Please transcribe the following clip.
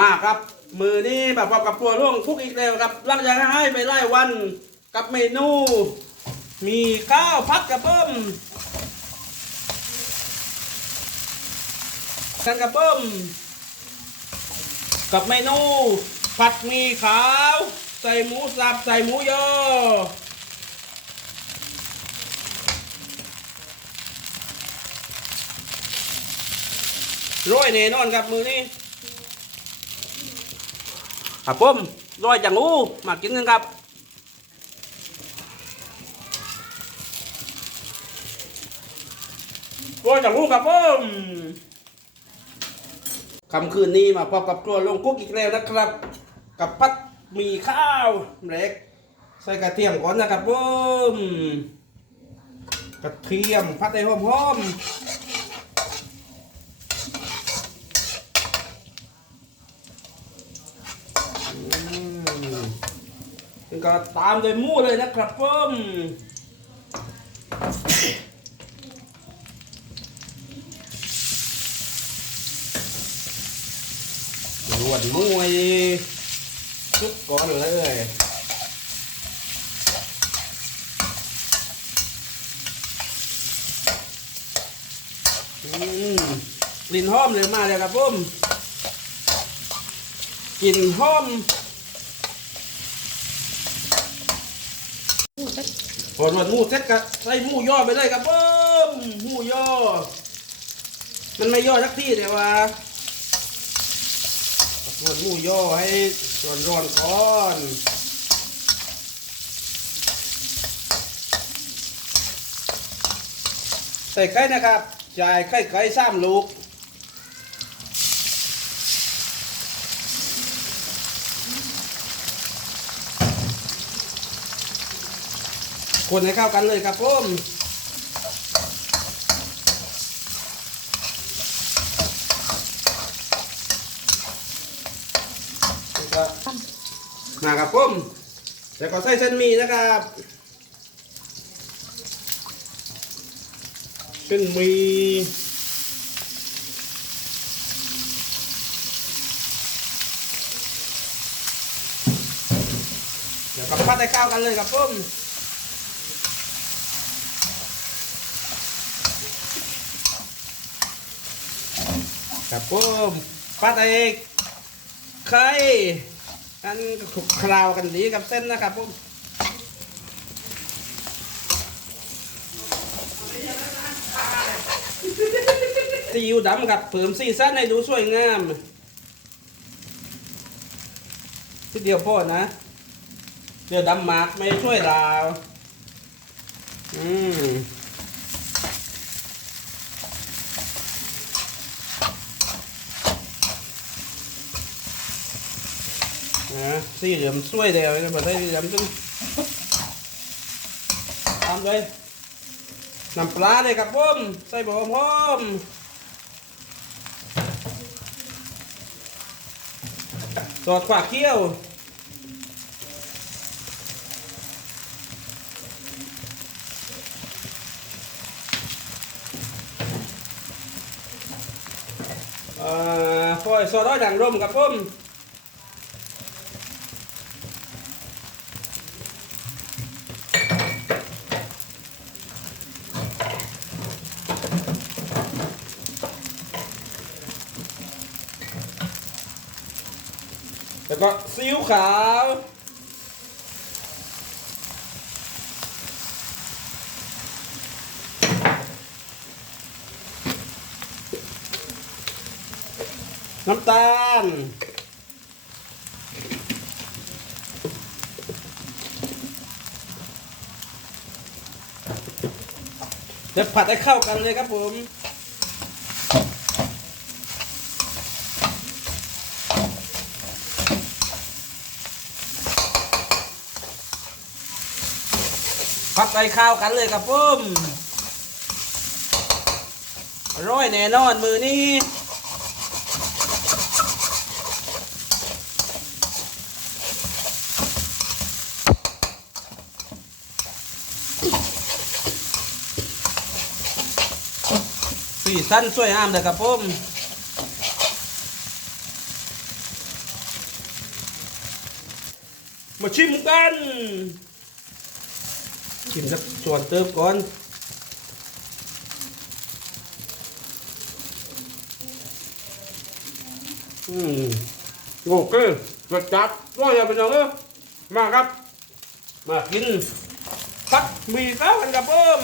อ่าครับมือนี้แบบว่ากับตัวร่วงคุกอีกแล้วครับหลังจากให้ไปไล่วันกับเมนู มีข้าวพัดกระเพิ่มกันกระเพิ่มกับเมนู ผัดมีขาว ใส่หมูสับใส่หมูยอร้อยแน่นอนครับมือนี้ ครับผมร้อยจังงูมากินกันครับร้อยจังงูครับผมคำคืนนี้มาพบกับครัวลงกุ๊กอีกแล้วนะครับ กับพัดหมีข้าวเล็กใส่กระเทียมก่อนนะครับผมกระเทียมพัดให้หอมๆ ก็ตามโดยมูเลยนะครับผมรวนมวยชุดก่อนเลยอืมกลิ่นหอมเลยมาเลยครับผมกลิ่นหอม พอรวดหมูเสร็จก็ใส่หมูย่อไปเลยครับเพิ่มหมูย่อ มันไม่ย่อสักที่แต่ว่ารวดหมูย่อให้ร้อนร้อนๆก่อนใส่ไข่นะครับจ่ายไข่ไก่สามลูก คนให้เข้ากันเลยครับผมมาครับผมแล้วก็ใส่เส้นหมี่นะครับเส้นหมี่เดี๋ยวก็พัดให้เข้ากันเลยครับผม ครับผมปัดเอกไข่กันคลุกเคล้ากันดีกับเส้นนะครับผมซีอิ๊วดำครับเพิ่มสีสันให้ดูสวยงามทีเดียวพอนะเดี๋ยวดำหมากไม่ช่วยเราอืม นะสี่เหลี่ยมสวยเดียวนะมาได้เหลี่ยมจึงตามเลยน้ำปลาเลยครับผมใส่บอมพร้อมสอดขวาเคี้ยวเอ่อคอยซอสร้อยด่างร่มครับผม แล้วก็ซีอิ๊วขาว น้ำตาลเดี๋ยวผัดให้เข้ากันเลยครับผม ผัดใส่ข้าวกันเลยครับผมอร้อยแน่นอนมือนี้สีสั้นสวยงามเลยครับผมมาชิมกัน ชิมสักส่วนเติมก่อน อืมโอเครสจัดว่าอย่าเป็นอย่างเออมาครับ มากินพัดมีข้าวกันกับเพิ่ม